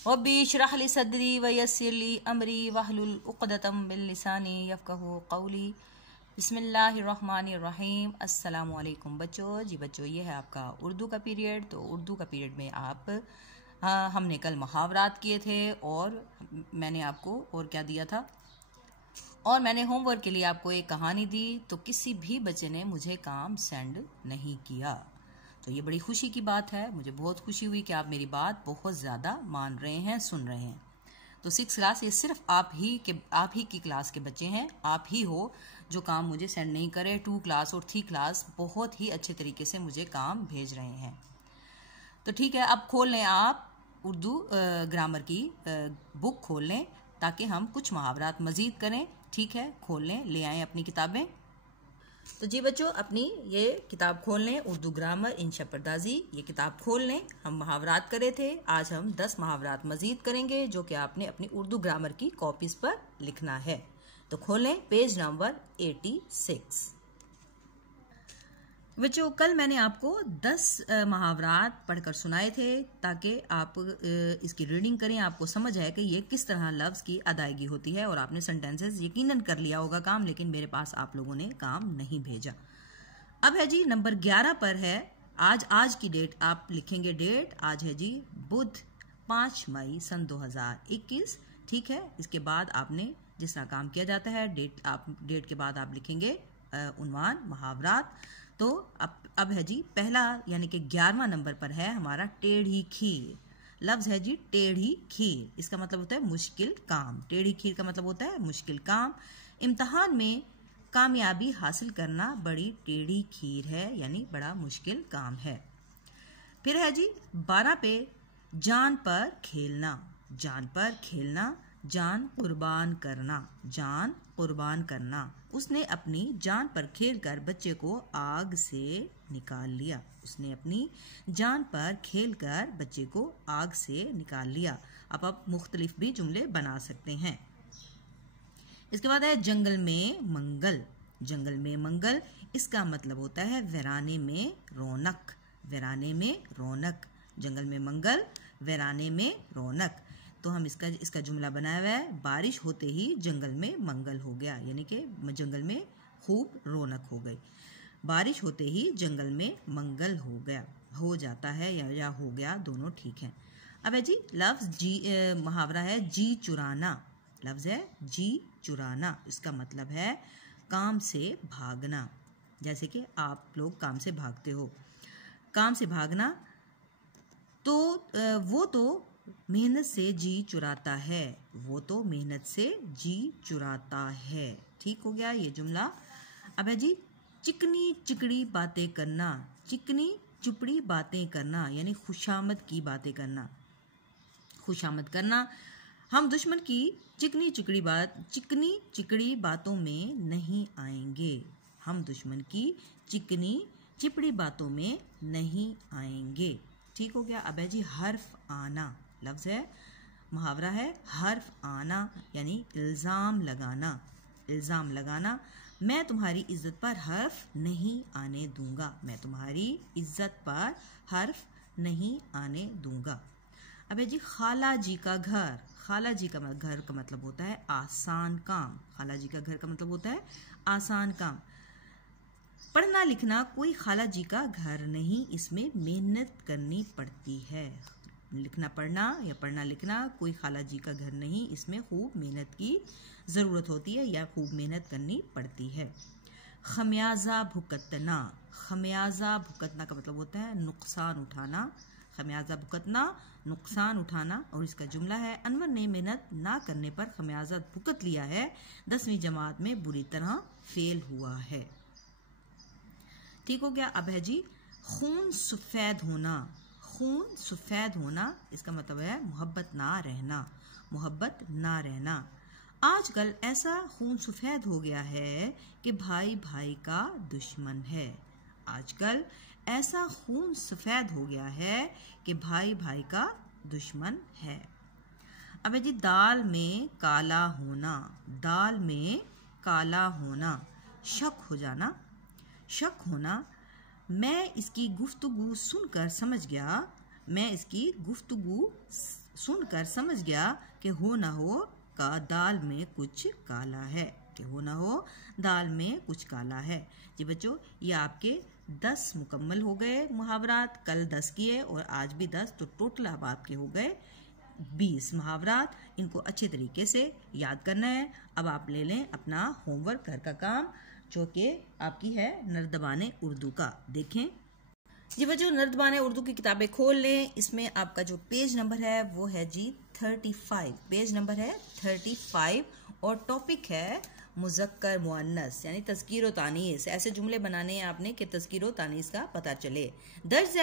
रब्बी इश्रह ली सदरी व यस्सिर ली अमरी वहलुल उक़दतम मिन लिसानी यफ़क़हू क़ौली। बिस्मिल्लाहिर्रहमानिर्रहीम। अस्सलामु अलैकुम बच्चों। जी बच्चों, ये है आपका उर्दू का पीरियड। तो उर्दू का पीरियड में हमने कल मुहावरात किए थे और मैंने आपको और क्या दिया था, और मैंने होमवर्क के लिए आपको एक कहानी दी। तो किसी भी बच्चे ने मुझे काम सेंड नहीं किया, तो ये बड़ी खुशी की बात है। मुझे बहुत खुशी हुई कि आप मेरी बात बहुत ज़्यादा मान रहे हैं, सुन रहे हैं। तो 6 क्लास ये सिर्फ आप ही की क्लास के बच्चे हैं, आप ही हो जो काम मुझे सेंड नहीं करे। 2 क्लास और 3 क्लास बहुत ही अच्छे तरीके से मुझे काम भेज रहे हैं। तो ठीक है, अब खोल लें आप उर्दू ग्रामर की बुक खोल लें ताकि हम कुछ मुहावरात मज़ीद करें। ठीक है, खोल लें, ले आएँ अपनी किताबें। तो जी बच्चों, अपनी ये किताब खोल लें, उर्दू ग्रामर इंशा परदाजी, ये किताब खोल लें। हम मुहावरात करे थे, आज हम 10 मुहावरात मज़ीद करेंगे जो कि आपने अपनी उर्दू ग्रामर की कॉपीज़ पर लिखना है। तो खोलें पेज नंबर 86। बच्चों, कल मैंने आपको 10 मुहावरात पढ़कर सुनाए थे ताकि आप इसकी रीडिंग करें, आपको समझ आए कि ये किस तरह लफ्ज़ की अदायगी होती है। और आपने सेंटेंसेस यकीनन कर लिया होगा काम, लेकिन मेरे पास आप लोगों ने काम नहीं भेजा। अब है जी नंबर 11 पर है। आज की डेट आप लिखेंगे। डेट आज है जी बुध 5 मई सन 2021। ठीक है, इसके बाद आपने जिस तरह काम किया जाता है, डेट के बाद आप लिखेंगे उन्वान मुहावरात। तो अब है जी पहला यानी कि 11वां नंबर पर है हमारा टेढ़ी खीर। लफ्ज है जी टेढ़ी खीर, इसका मतलब होता है मुश्किल काम। टेढ़ी खीर का मतलब होता है मुश्किल काम। इम्तिहान में कामयाबी हासिल करना बड़ी टेढ़ी खीर है, यानी बड़ा मुश्किल काम है। फिर है जी 12 पे जान पर खेलना। जान पर खेलना, जान कुर्बान करना। जान कुर्बान करना, उसने अपनी जान पर खेलकर बच्चे को आग से निकाल लिया। उसने अपनी जान पर खेलकर बच्चे को आग से निकाल लिया। अब आप मुख्तलिफ भी जुमले बना सकते हैं। इसके बाद है जंगल में मंगल। जंगल में मंगल, इसका मतलब होता है वीराने में रौनक। वीराने में रौनक, जंगल में मंगल, वीराने में रौनक। तो हम इसका जुमला बनाया हुआ है, बारिश होते ही जंगल में मंगल हो गया, यानी कि जंगल में खूब रौनक हो गई। बारिश होते ही जंगल में मंगल हो गया, हो जाता है या हो गया, दोनों ठीक हैं। अब है जी लफ्ज़ मुहावरा है जी चुराना। लफ्ज़ है जी चुराना, इसका मतलब है काम से भागना। जैसे कि आप लोग काम से भागते हो, काम से भागना। तो वो तो मेहनत से जी चुराता है, वो तो मेहनत से जी चुराता है। ठीक हो गया ये जुमला। अब है जी चिकनी चिकड़ी बातें करना। चिकनी चुपड़ी बातें करना यानी खुशामद की बातें करना। खुशामद करना, हम दुश्मन की चिकनी चिकड़ी बातों में नहीं आएंगे। हम दुश्मन की चिकनी चिपड़ी बातों में नहीं आएंगे। ठीक हो गया। अब है जी हर्फ आना। लफ्ज़ है, मुहावरा है हर्फ आना यानी इल्ज़ाम लगाना। इल्ज़ाम लगाना, मैं तुम्हारी इज्जत पर हर्फ नहीं आने दूंगा। मैं तुम्हारी इज्जत पर हर्फ नहीं आने दूंगा। अब है जी खाला जी का घर। खाला जी का घर का मतलब होता है आसान काम। खाला जी का घर का मतलब होता है आसान काम। पढ़ना लिखना कोई खाला जी का घर नहीं, इसमें मेहनत करनी पड़ती है। लिखना पढ़ना या पढ़ना लिखना कोई खाला जी का घर नहीं, इसमें खूब मेहनत की ज़रूरत होती है या खूब मेहनत करनी पड़ती है। खमियाजा भुगतना। खमियाजा भुगतना का मतलब होता है नुकसान उठाना। खमियाजा भुगतना, नुकसान उठाना। और इसका जुमला है अनवर ने मेहनत ना करने पर खमियाजा भुगत लिया है, 10वीं जमात में बुरी तरह फेल हुआ है। ठीक हो गया। अब है जी खून सफ़ेद होना। खून सफ़ेद होना, इसका मतलब है मोहब्बत ना रहना। मोहब्बत ना रहना, आजकल ऐसा खून सफ़ेद हो गया है कि भाई भाई का दुश्मन है। आजकल ऐसा खून सफ़ेद हो गया है कि भाई भाई का दुश्मन है। अब है जी दाल में काला होना। दाल में काला होना, शक हो जाना। शक होना, मैं इसकी गुफ्तगू सुनकर समझ गया। मैं इसकी गुफ्तगू सुनकर समझ गया कि हो ना हो का दाल में कुछ काला है, कि हो ना हो दाल में कुछ काला है। जी बच्चों, ये आपके 10 मुकम्मल हो गए मुहावरात। कल 10 किए और आज भी 10, तो टोटल अब आपके हो गए 20 मुहावरात। इनको अच्छे तरीके से याद करना है। अब आप ले लें अपना होमवर्क, घर का काम, जो कि आपकी है नर्दबाने उर्दू का। देखें जी बच्चों, नर्दबाने उर्दू की किताबें खोल लें। इसमें आपका जो पेज नंबर है वो है जी 35। पेज नंबर है 35 और टॉपिक है मुज़क्कर मुअन्नस, यानी तज़कीर व तानीस। ऐसे जुमले बनाने हैं आपने कि तज़कीर व तानीस का पता चले। दर्ज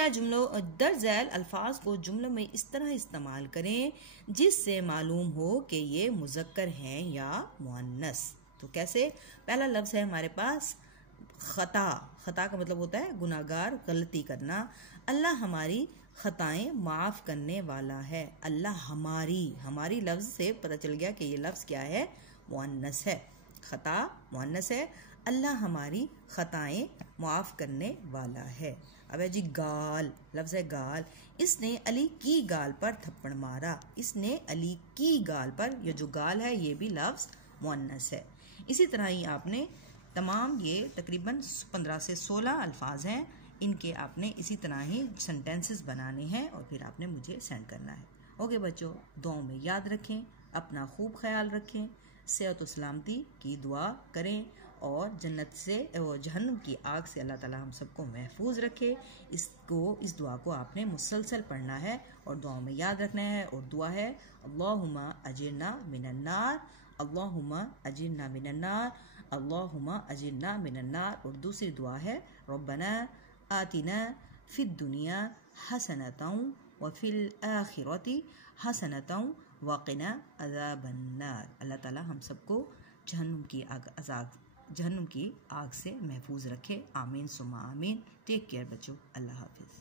झैल अल्फाज को जुमलों में इस तरह इस्तेमाल करें जिससे मालूम हो कि ये मुज़क्कर हैं या मुअन्नस। तो कैसे? पहला लफ्ज़ है हमारे पास खता। खता का मतलब होता है गुनाहगार, गलती करना। अल्लाह हमारी खताएं माफ़ करने वाला है। अल्लाह हमारी लफ्ज़ से पता चल गया कि ये लफ्ज़ क्या है, मुअन्नस है। खता मुअन्नस है। अल्लाह हमारी खताएं माफ़ करने वाला है। अब है जी गाल, लफ्ज़ है गाल। इसने अली की गाल पर थप्पड़ मारा। इसने अली की गाल पर, ये जो गाल है ये भी लफ्ज़ मुअन्नस है। इसी तरह ही आपने तमाम ये तकरीबन 15 से 16 अल्फाज हैं, इनके आपने इसी तरह ही सेंटेंसेस बनाने हैं और फिर आपने मुझे सेंड करना है। ओके बच्चों, दुआओं में याद रखें, अपना खूब ख्याल रखें, सेहत व सलामती की दुआ करें और जन्नत से और जहन्नम की आग से अल्लाह ताला हम सबको महफूज रखे। इस दुआ को आपने मुसलसल पढ़ना है और दुआओं में याद रखना है। और दुआ है अल्लाहुम्मा अजिरना मिनन्नार, अल्लाहुम्मा अजिरना मिनन्नार, अल्लाहुम्मा अजिरना मिनन्नार। और दूसरी दुआ है रब्बना आतिना फिद दुनिया हसनतौ व फिल आखिरति हसनतौ वक़िना अज़ाबन्नार। अल्लाह ताला हम सबको जहन्नुम की आग से महफूज रखे। आमीन सुम्मा आमीन। टेक केयर बच्चों, अल्लाह हाफिज़।